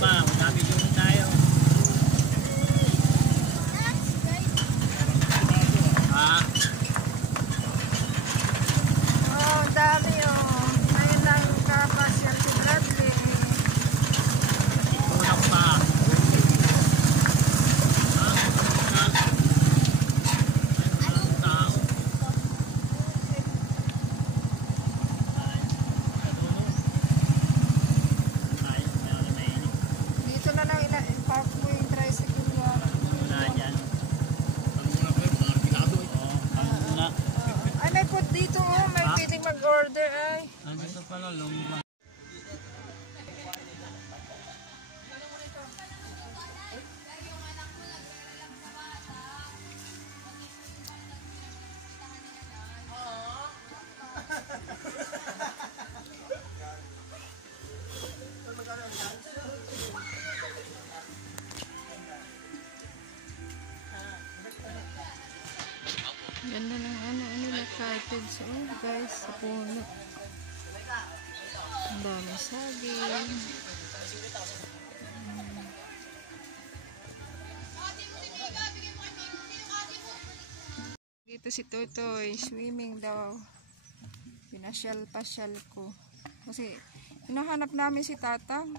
ba? Magkabigyan tayo. Ah. Oh, dami oh. Ngayon lang kapasyal si Bradley. Kulang pa. Order ay. Ano ito pala lumba? Ganda ng ano na cottage oh guys sa puno. Ang dami saging. Dito si Totoy, swimming daw. Pinasyal-pasyal ko. Kasi hinahanap namin si Tatang.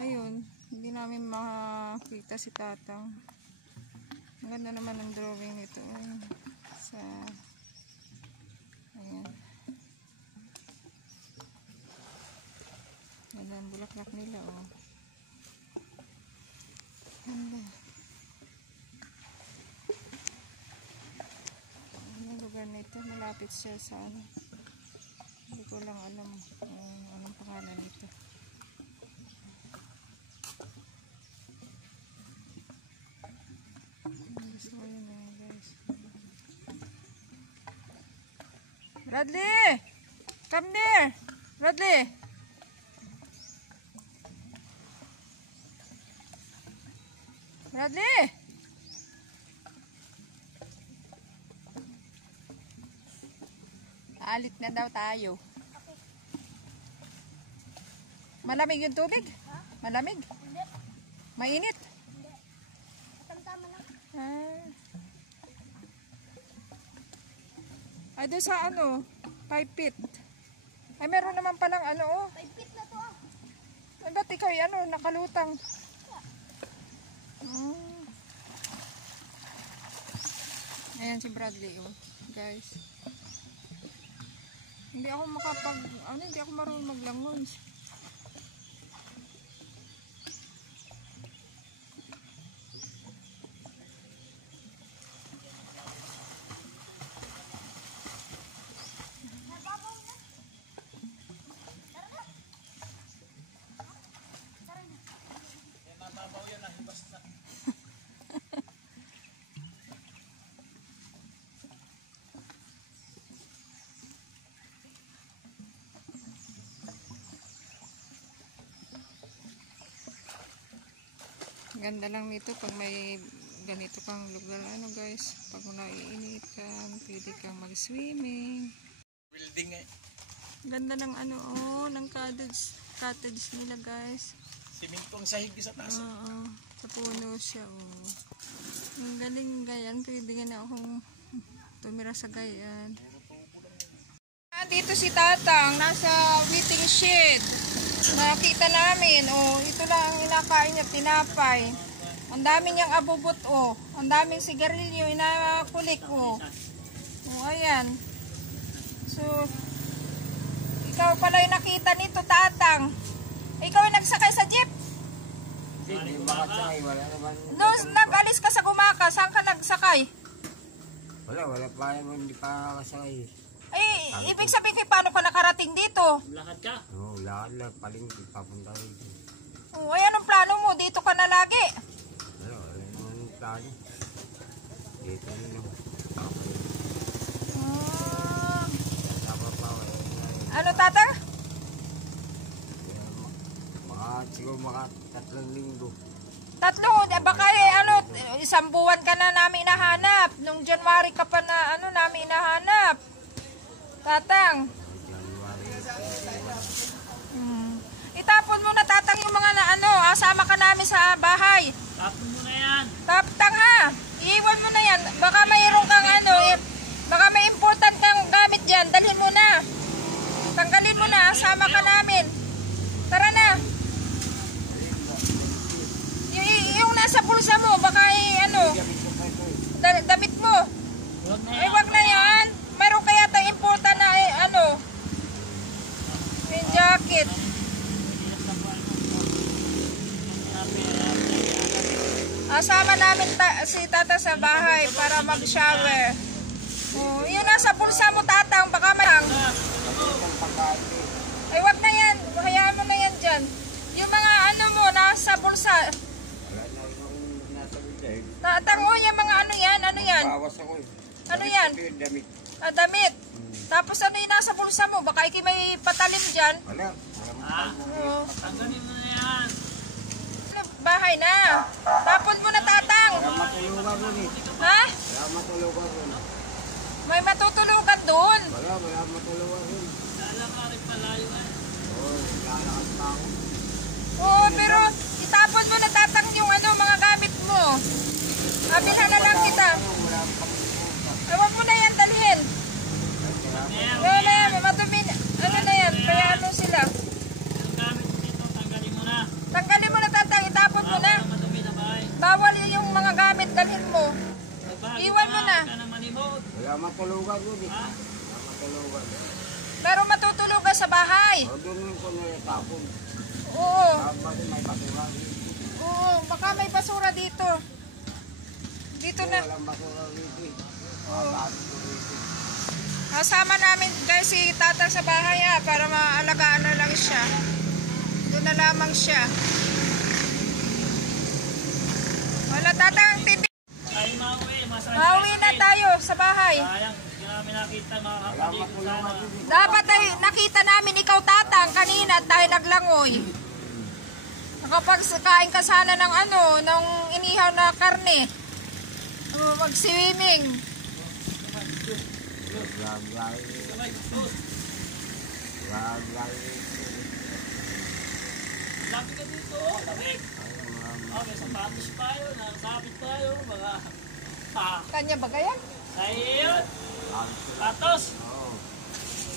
Ayun, hindi namin makita si Tatang. Ang ganda naman ng drawing nito. Sa ayan. Ganda ang bulaklak nila oh. Ganda. Ang lugar nito, malapit siya sa ano. Hindi ko lang alam anong pangalan nito. Gusto ko yun guys. Bradley! Come there! Bradley! Bradley! Alit na daw tayo. Malamig yung tubig? Malamig? Hindi. Mainit? Hindi. Tama lang. Ay, doon sa ano, 5 feet. Ay, meron naman palang ano, oh. 5 feet na to ah. Ay, ba't ikaw ano, nakalutang? Ayan si Bradley, oh. Guys. Hindi ako hindi ako marunong maglangon. Ganda lang nito pag may ganito kang lugar ano guys, pag naiinit ka pwede kang mag-swimming. Building eh. Ganda ng ano oh, ng cottage nila guys. Simintong sahig sa taas. Oo, sa puno siya oh. Ang galing gayan, pwede nga na akong tumira sa gayan. Dito si Tatang, nasa waiting shed. Nakita namin, oh, ito lang ang inakain niya, tinapay. Ang dami niyang abubot, oh. Ang daming sigarilyo, inakulik, oh. Oh, ayan. So, ikaw pala yung nakita nito, Tatang. Ikaw yung nagsakay sa jeep? Hindi makasakay, wala naman. Doon, nag-alis ka sa Gumaka, saan ka nagsakay? Wala pa, hindi pa nakasakay. Eh, ibig sabihin kayo, paano ka nakarating dito? Lakad ka? Oo, lakad lang, palingki, papunta rito. Oh, ay, anong plano mo? Dito ka na lagi? Wala naman plano. Dito nyo. Tapa pa, Ano, Tatang? Siguro mga 3 linggo. 3, baka ano, 1 buwan ka na namin inahanap. Nung January ka pa na, ano, namin inahanap. Tatang. January. Itapon itapon mo na tatang yung mga asama ka namin sa bahay. Tapon mo na yan. Taptang ha. Iiwan mo na yan. Baka mayroon kang baka may important kang gamit dyan. Dalhin mo na. Tanggalin mo na. Asama ka namin. Tara na. Yung nasa bulsa mo, baka damit mo. Huwag na Ay, yan. wag na yan. Mayroon kaya tayong important na may jacket. Asama namin si tata sa bahay para mag-shower. Oh, yun nasa bulsa mo tatang, baka mayang. Ay, wag na yan. Hayaan mo na yan dyan. Yung mga mo, nasa bulsa. Wala na yung nasa bigay. Tatang, oh, yung mga yan. Ano yan? Bawas ako eh. Ano yan? Ito yung damit. Damit. Tapos ano yung nasa bulsa mo? Baka iki may patalim dyan. Wala. Oo. Tanggalin mo na yan. Bahay na. Tapon mo na tatang. Wala matulugan ron eh. Ha? Wala matulugan ron. May matutulugan doon. Wala matulugan ron. Lalakarin pala yung Oo, lalakas pa ako. Oo, pero itapon mo na tatang yung mga gamit mo. Abilhan na lang kita. Wala pang Ewan mo na yan, dalhin. Wala na yan, madumi. Ano na yan, kaya sila. Yung gamit mo dito, tanggalin mo na. Tanggalin mo na tatang, itapon mo na. Madumi na ba eh? Bawal yun yung mga gamit, dalhin mo. Iwan mo na. Ka na malimot. Wala matulugan ron eh. Ha? Wala matulugan. Pero matutulugan sa bahay. O doon ko na tapon. Oo. Tapos may patulang. Oo, baka may basura dito. Dito na. Walang matulugan rito eh. Mataas ko rito. Kasama namin guys si tatang sa bahay para maalagaan na lang siya. Doon na lamang siya. Wala tatang tipi. Ay, mauwi. Masaya. Mauwi na tayo sa bahay. Sayang, hindi namin nakita mga Wala kapatid ko matulugan sana. ron eh. Dapat ay nakita namin ikaw tatang kanina dahil naglangoy. Nakapagkain ka sana ng ng inihaw na karne. Mag-swimming. Lagay. Lamig ka dito, lamig. Oh, may sapatos tayo, nakasapit tayo, mga Kanya ba kaya? Sa'yo yun. Sapatos. Oo.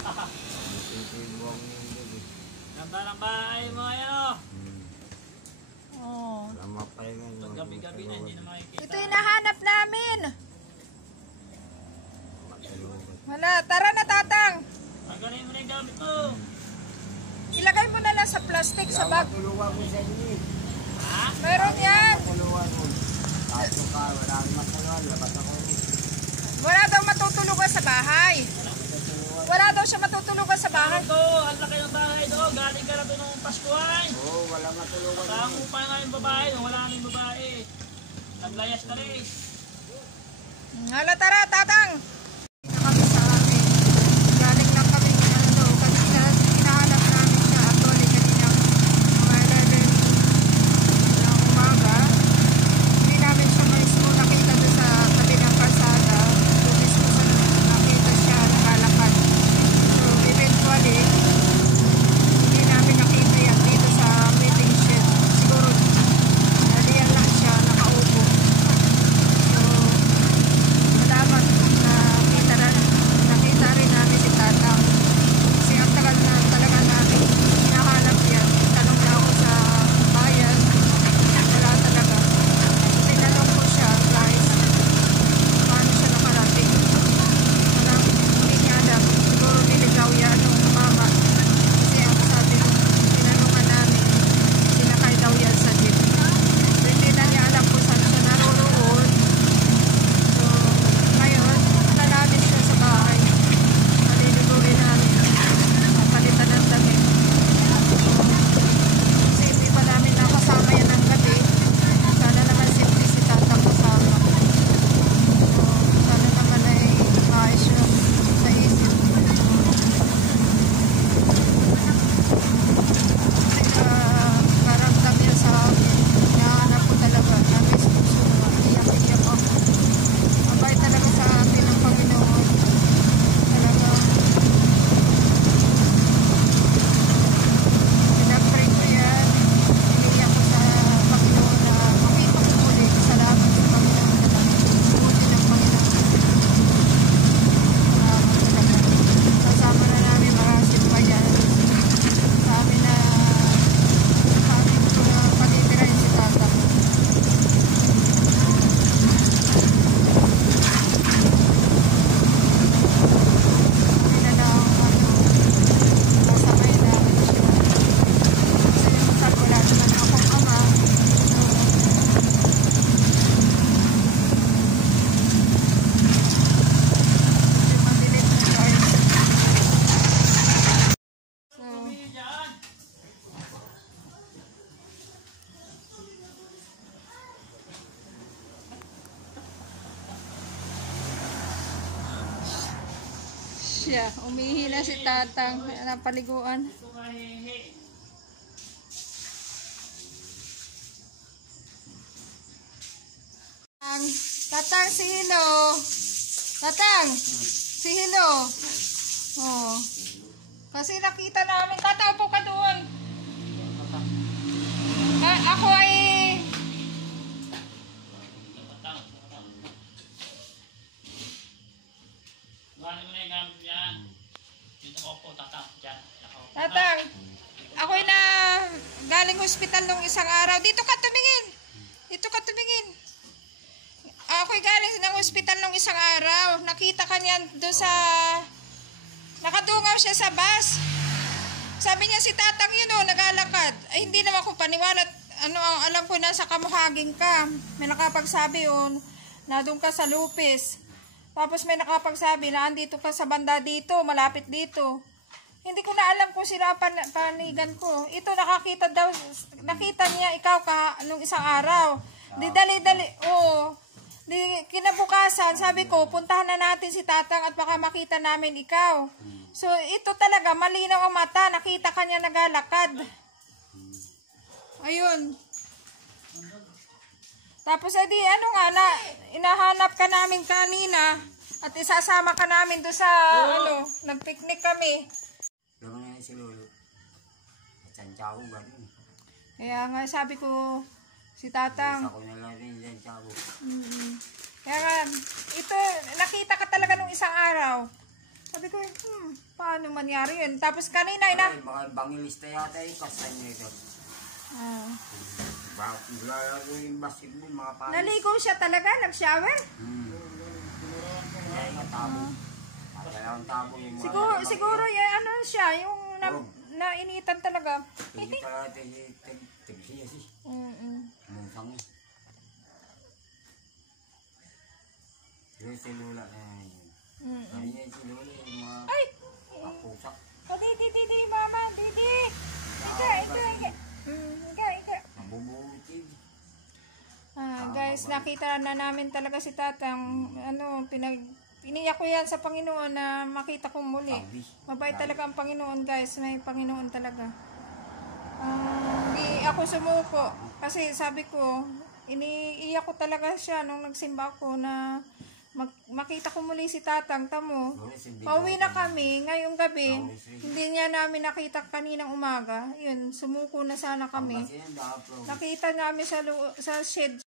Ito yung buwang nindog eh. Ganda ng bahay mo, ayan o. Oh. Wala mapahinga yun. Gabi-gabi na, hindi na makikita. Ito yung nahanap namin. Matulugan. Wala, tara na tatang. Tanggalin mo na yung gamit mo. Ilagay mo na lang sa plastic sa Wala bag. matulugan ko sa inyo eh. Ha? Meron yan. Matulugan ko. Tato ka, wala akong matulugan. Labas ako eh. Wala daw matutulugan sa bahay. Wala daw siya matutulugan sa bahay. Ito, ang laki ng bahay doon. Galing ka na doon ng Paskuhan. Oo, wala matulugan. Saan pa nga yung babae? Wala na yung babae. Naglayas ka rin. Hala, tara tatang. Kami sa amin. Galing lang kami kanina. Hinahanap namin siya actually kanina mga 11 ng umaga. Hindi namin siya mismo nakita doon sa tabi ng kalsada. Doon mismo sa nakita siya nakalakad. So eventually, hindi namin nakita yan dito sa meeting shed. Siguro, naliyan lang siya nakaupo. So, salamat na siya. Umihi na si Tatang. Napaliguan. Kumahehe. Tatang, si Hilo. Tatang, si Hilo. Oh. Kasi nakita namin. Tatang, upo ka doon. Ako ay... Gano'n mo na yung gamit niya. Dito ko po, tatang. Diyan. Ako. Tatang, ako'y na galing hospital nung isang araw. Dito ka tumingin. Dito ka tumingin. Ako'y galing ng hospital nung isang araw. Nakita ka niyan doon sa... Nakadungaw siya sa bus. Sabi niya si Tatang yun o, nagalakad. Ay hindi naman ko paniwala. Ano, alam ko nasa Kamuhaging ka. May nakapagsabi yun na doon ka sa Lupis. Tapos may nakapagsabi na andito ka sa banda dito, malapit dito. Hindi ko na alam kung sila panigan ko. Ito nakakita daw, nakita niya ikaw nung isang araw. Di dali-dali, di kinabukasan, sabi ko, puntahan na natin si Tatang at baka makita namin ikaw. So ito talaga, malinaw ang mata, nakita ka niya nagalakad. Ayun. Tapos edi ano nga na inahanap ka namin kanina at isasama ka namin do sa nagpiknik kami. Laman na si Lolo. At Santiago ganun. Kaya nga sabi ko si Tatang. Ako na lang rin Santiago. Kaya nga ito nakita ka talaga nung isang araw. Sabi ko, paano mangyari yun? Tapos kanina Ay, mga bangilista yata yung kasan niya ito. Lalaro yung basketball, mga panis. Naligo siya talaga, nag-shower. Kaya yung tabo. Dalawang tabo yung mga... Siguro ano siya, yung nainitan talaga. Hindi talaga tigsiya siya. Musang niya. Pero si Lola na yun. Ano niya si Lola yung mga kapusak. Didi, mama, didi. Ika. Mabubuti. Guys, nakita na namin talaga si Tatang. Iniyak ko yan sa Panginoon na makita ko muli. Mabait talaga ang Panginoon, guys. May Panginoon talaga. Hindi ako sumuko. Kasi sabi ko, iniiyak ko talaga siya nung nagsimba ako na makita ko muli si Tatang. Tamo, pauwi na kami ngayong gabi. Hindi niya namin nakita kaninang umaga. Yun, sumuko na sana kami. Nakita namin sa shed.